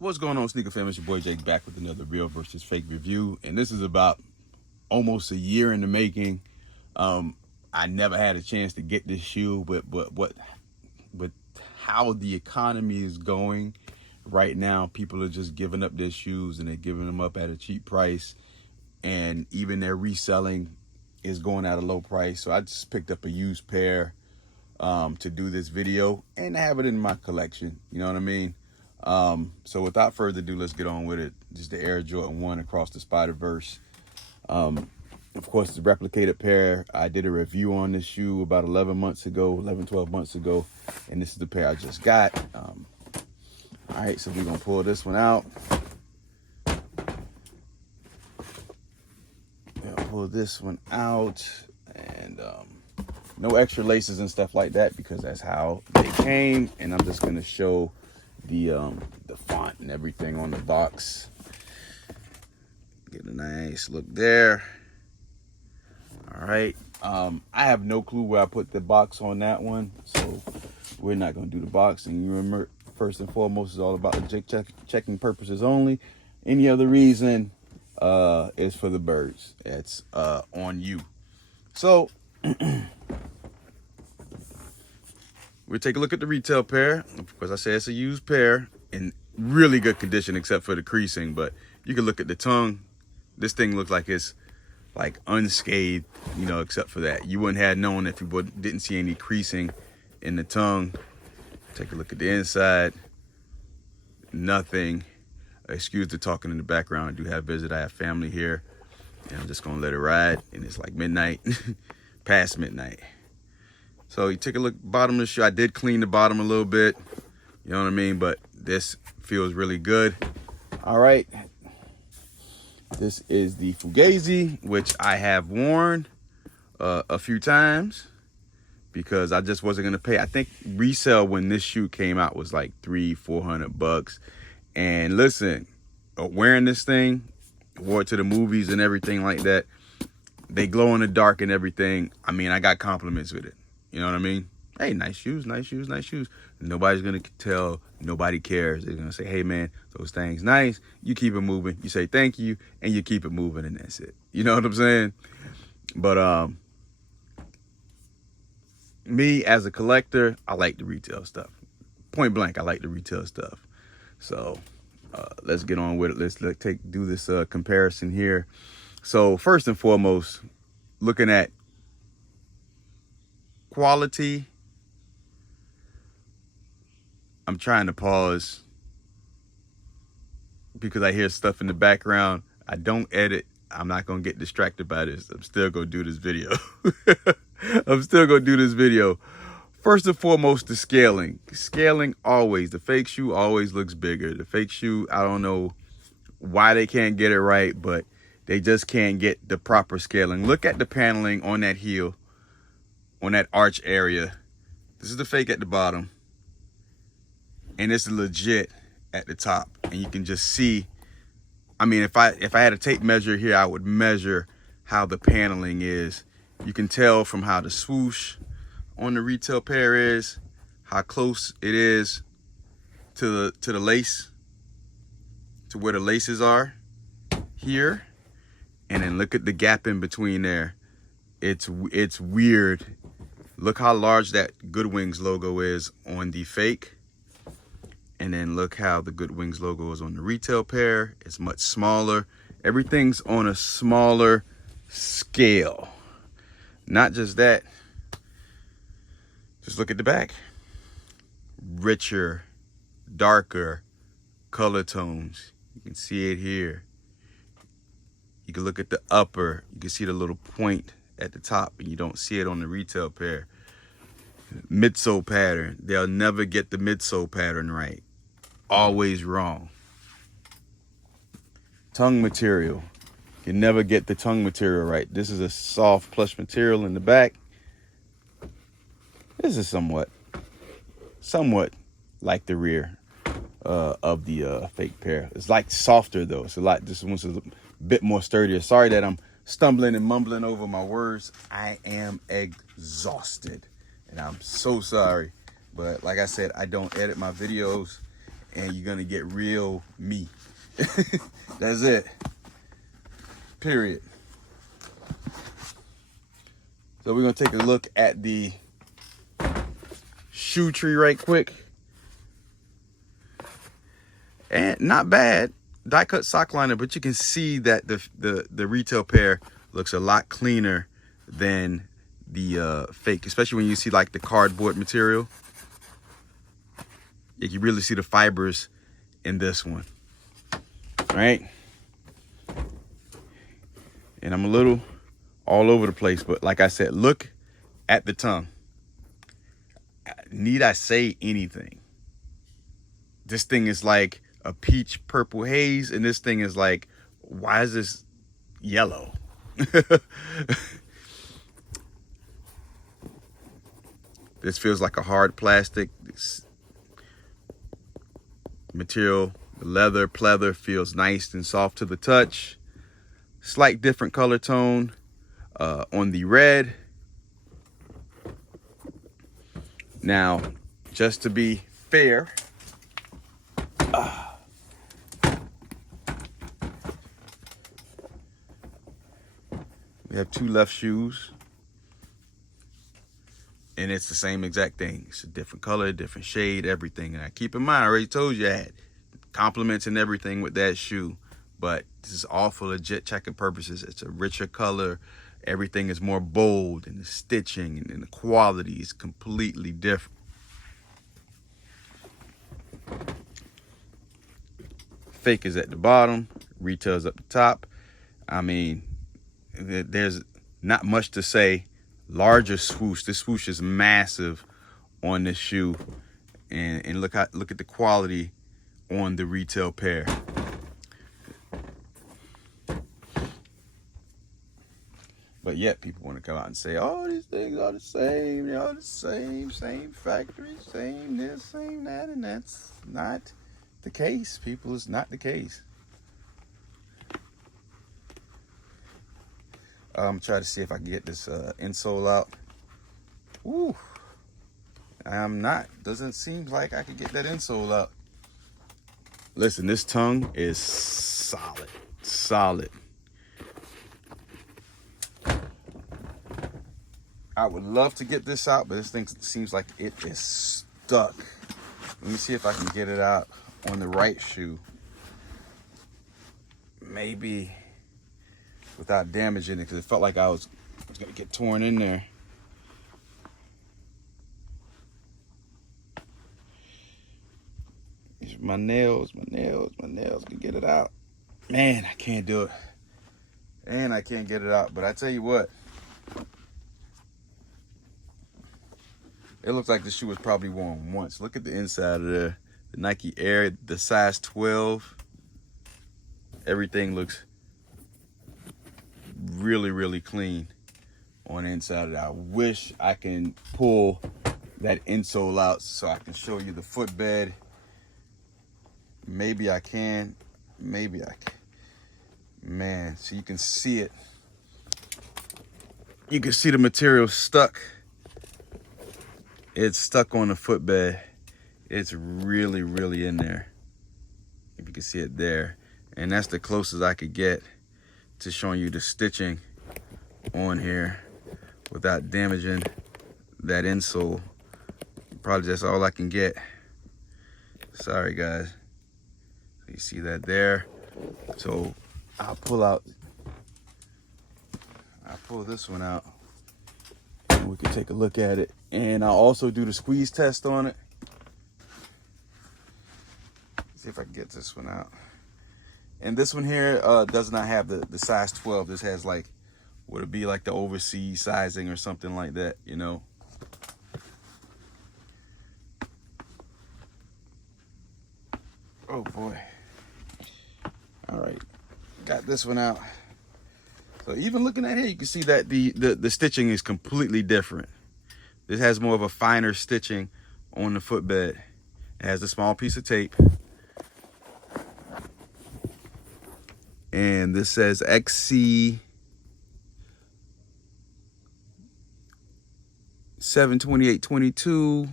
What's going on, sneaker fam? It's your boy Jake back with another real versus fake review, and this is about almost a year in the making. I never had a chance to get this shoe, but with how the economy is going right now, people are just giving up their shoes and they're giving them up at a cheap price, and even their reselling is going at a low price. So I just picked up a used pair to do this video and have it in my collection. You know what I mean? So without further ado, let's get on with it. Just the Air Jordan 1 across the Spiderverse. Of course, it's a replicated pair. I did a review on this shoe about 12 months ago, and this is the pair I just got. All right, so we're gonna pull this one out. Pull this one out, and no extra laces and stuff like that because that's how they came. And I'm just gonna show the font and everything on the box. Get a nice look there. All right. I have no clue where I put the box on that one, so we're not gonna do the box. And you remember, first and foremost, it's all about the checking purposes only. Any other reason is for the birds. It's on you. So we'll take a look at the retail pair. Of course, I say it's a used pair in really good condition except for the creasing, but you can look at the tongue. This thing looks like it's like unscathed, you know, except for that. You wouldn't have known if you didn't see any creasing in the tongue. Take a look at the inside. Nothing. Excuse the talking in the background. I do have visit. I have family here, and I'm just gonna let it ride. And it's like midnight, past midnight. So you take a look at the bottom of the shoe. I did clean the bottom a little bit, you know what I mean? But this feels really good. All right. This is the Fugazi, which I have worn a few times because I just wasn't gonna pay. I think resale when this shoe came out was like $300-400 bucks. And listen, wearing this thing, wore it to the movies and everything like that. They glow in the dark and everything. I mean, I got compliments with it. You know what I mean? Hey, nice shoes, nice shoes, nice shoes. Nobody's going to tell, nobody cares. They're going to say, hey, man, those things nice. You keep it moving. You say thank you, and you keep it moving, and that's it. You know what I'm saying? But me, as a collector, I like the retail stuff. Point blank, I like the retail stuff. So let's get on with it. Let's do this comparison here. So first and foremost, looking at quality, I'm trying to pause because I hear stuff in the background. I don't edit. I'm not going to get distracted by this. I'm still going to do this video. First and foremost, the scaling. Scaling always. The fake shoe always looks bigger. The fake shoe, I don't know why they can't get it right, but they just can't get the proper scaling. Look at the paneling on that heel, on that arch area. This is the fake at the bottom, and it's legit at the top. And you can just see, I mean, if I had a tape measure here, I would measure how the paneling is. You can tell from how the swoosh on the retail pair is, how close it is to the lace, to where the laces are here. And then look at the gap in between there. It's weird. Look how large that Good Wings logo is on the fake. And then look how the Good Wings logo is on the retail pair. It's much smaller. Everything's on a smaller scale. Not just that. Just look at the back. Richer, darker color tones. You can see it here. You can look at the upper. You can see the little point at the top, and you don't see it on the retail pair. Midsole pattern. They'll never get the midsole pattern right. Always wrong. Tongue material. You never get the tongue material right. This is a soft plush material in the back. This is somewhat like the rear of the fake pair. It's like softer though. It's a lot. This one's a bit more sturdier. Sorry that I'm stumbling and mumbling over my words. I am exhausted, and I'm so sorry. But like I said, I don't edit my videos, and you're gonna get real me. That's it. Period. So we're gonna take a look at the shoe tree right quick. And not bad. Die cut sock liner, but you can see that the retail pair looks a lot cleaner than the fake, especially when you see like the cardboard material. You can really see the fibers in this one. All right. And I'm a little all over the place, but like I said, look at the tongue. Need I say anything? This thing is like a peach purple haze, and this thing is like, why is this yellow? This feels like a hard plastic. This material, the leather, pleather feels nice and soft to the touch. Slight different color tone on the red. Now, just to be fair, we have two left shoes, and it's the same exact thing. It's a different color, different shade, everything. And I keep in mind, I already told you I had compliments and everything with that shoe, but this is all for legit checking purposes. It's a richer color. Everything is more bold, and the stitching and the quality is completely different. Fake is at the bottom, retail is up the top. I mean, there's not much to say. Larger swoosh. This swoosh is massive on this shoe, and look at the quality on the retail pair. But yet people want to come out and say, oh, these things are the same, they're all the same factory, same this, same that, and that's not the case, people. It's not the case. I'm trying to see if I can get this insole out. Ooh, I'm not. Doesn't seem like I could get that insole out. Listen, this tongue is solid, solid. I would love to get this out, but this thing seems like it is stuck. Let me see if I can get it out on the right shoe. Maybe without damaging it, because it felt like I was gonna get torn in there. My nails can get it out. Man, I can't do it. And I can't get it out. But I tell you what, it looks like the shoe was probably worn once. Look at the inside of there. The Nike Air, the size 12. Everything looks really, really clean on the inside of that. I wish I can pull that insole out so I can show you the footbed. Maybe I can. Maybe I can. Man, so you can see it. You can see the material stuck. It's stuck on the footbed. It's really, really in there. If you can see it there. And that's the closest I could get to showing you the stitching on here without damaging that insole. Probably that's all I can get. Sorry, guys. You see that there? So I'll pull this one out, and we can take a look at it. And I'll also do the squeeze test on it. See if I can get this one out. And this one here does not have the size 12. This has like, would it be like the overseas sizing or something like that, you know? Oh boy. All right, got this one out. So even looking at here, you can see that the stitching is completely different. This has more of a finer stitching on the footbed. It has a small piece of tape. And this says XC 72822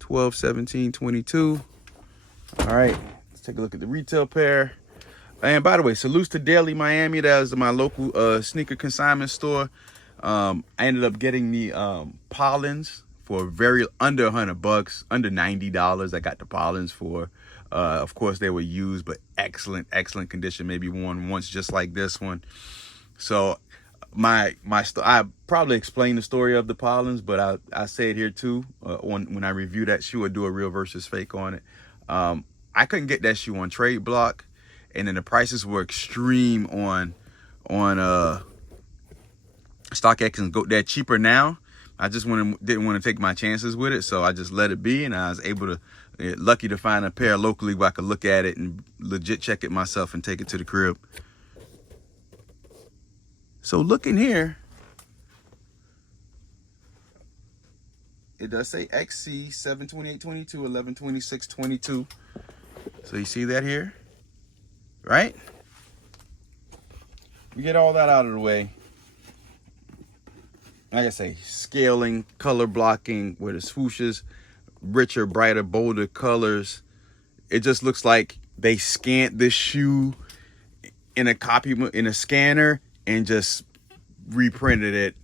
121722. All right, let's take a look at the retail pair. And by the way, salutes to Daily Miami. That is my local sneaker consignment store. I ended up getting the Pollins for very under $100, under $90. I got the Pollins for, of course, they were used, but excellent condition. Maybe worn once, just like this one. So I probably explained the story of the Pollins, but I say it here too. When I review that shoe or do a real versus fake on it, I couldn't get that shoe on Trade Block, and then the prices were extreme on StockX and Go. They're cheaper now. I just didn't want to take my chances with it, so I just let it be, and I was able to lucky to find a pair locally where I could look at it and legit check it myself and take it to the crib. So looking here, it does say XC 72822 112622. So you see that here, right? We get all that out of the way. Like I say, scaling, color blocking with the swooshes, richer, brighter, bolder colors. It just looks like they scanned this shoe in a scanner and just reprinted it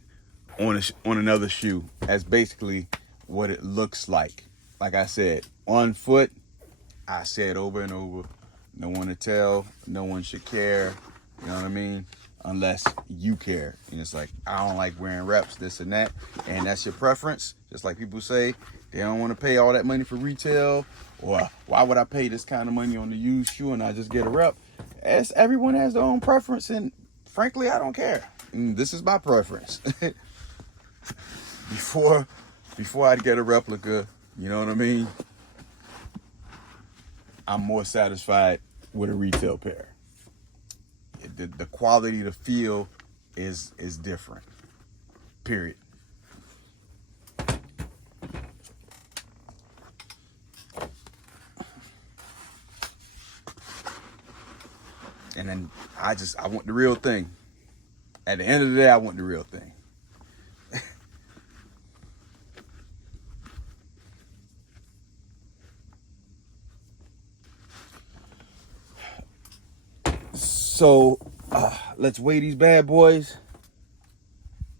on another shoe. That's basically what it looks like. Like I said, on foot, I said over and over, no one to tell, no one should care. You know what I mean? Unless you care. And it's like, I don't like wearing reps, this and that. And that's your preference. Just like people say, they don't want to pay all that money for retail. Or why would I pay this kind of money on the used shoe and I just get a rep? As everyone has their own preference. And frankly, I don't care. And this is my preference. Before I'd get a replica, you know what I mean? I'm more satisfied with a retail pair. The quality, the feel is different. Period. And then I want the real thing. At the end of the day, I want the real thing. So let's weigh these bad boys,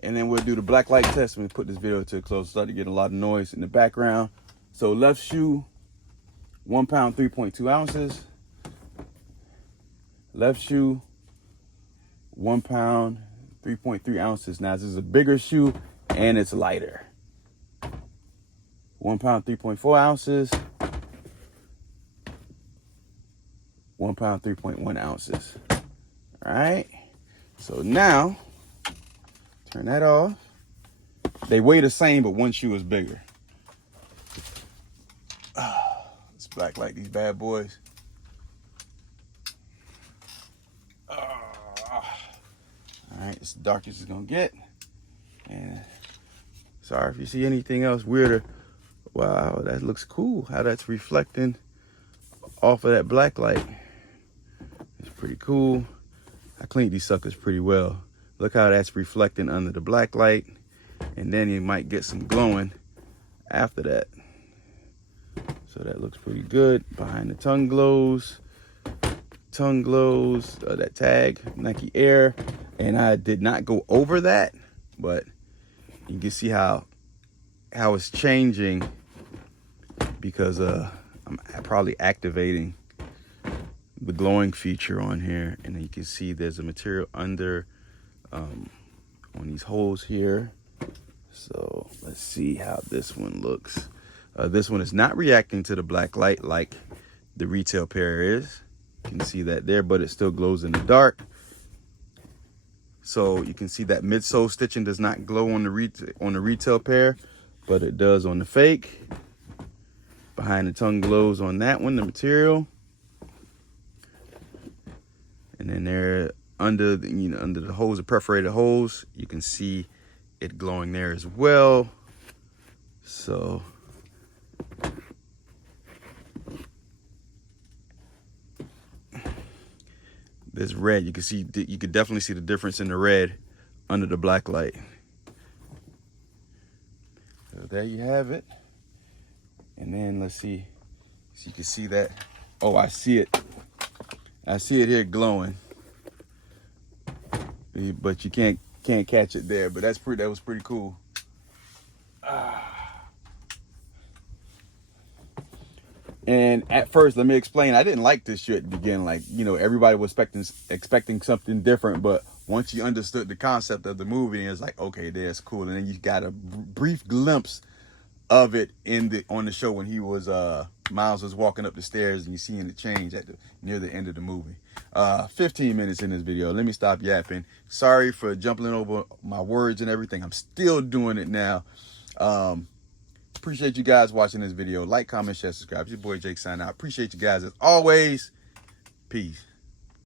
and then we'll do the black light test when we put this video to a close. Start to get a lot of noise in the background. So left shoe, 1 pound 3.2 ounces. Left shoe, 1 pound 3.3 ounces. Now this is a bigger shoe and it's lighter. 1 pound 3.4 ounces. 1 pound 3.1 ounces. All right, so now turn that off. They weigh the same, but one shoe is bigger. Let's blacklight these bad boys. All right, it's the darkest it's gonna get. And sorry if you see anything else weirder. Wow, that looks cool. How that's reflecting off of that black light. It's pretty cool. I cleaned these suckers pretty well. Look how that's reflecting under the black light. And then you might get some glowing after that. So that looks pretty good. Behind the tongue glows. That tag, Nike Air. And I did not go over that, but you can see how it's changing because I'm probably activating the glowing feature on here, and then you can see there's a material under on these holes here. So let's see how this one looks. This one is not reacting to the black light like the retail pair is. You can see that there, but it still glows in the dark. So you can see that midsole stitching does not glow on the retail pair, but it does on the fake. Behind the tongue glows on that one, the material. And then there under the holes, the perforated holes, you can see it glowing there as well. So this red, you can definitely see the difference in the red under the black light. So there you have it. And then let's see, so you can see that Oh, I see it. I see it here glowing. But you can't catch it there. But that was pretty cool. And at first, let me explain. I didn't like this shit at the beginning. Like, you know, everybody was expecting something different. But once you understood the concept of the movie, it's like, okay, that's cool. And then you got a brief glimpse of it on the show when he was Miles was walking up the stairs and you seeing the change near the end of the movie. 15 minutes in this video. Let me stop yapping. Sorry for jumping over my words and everything. I'm still doing it now. Appreciate you guys watching this video. Like, comment, share, subscribe. It's your boy Jake signing out. Appreciate you guys as always. Peace.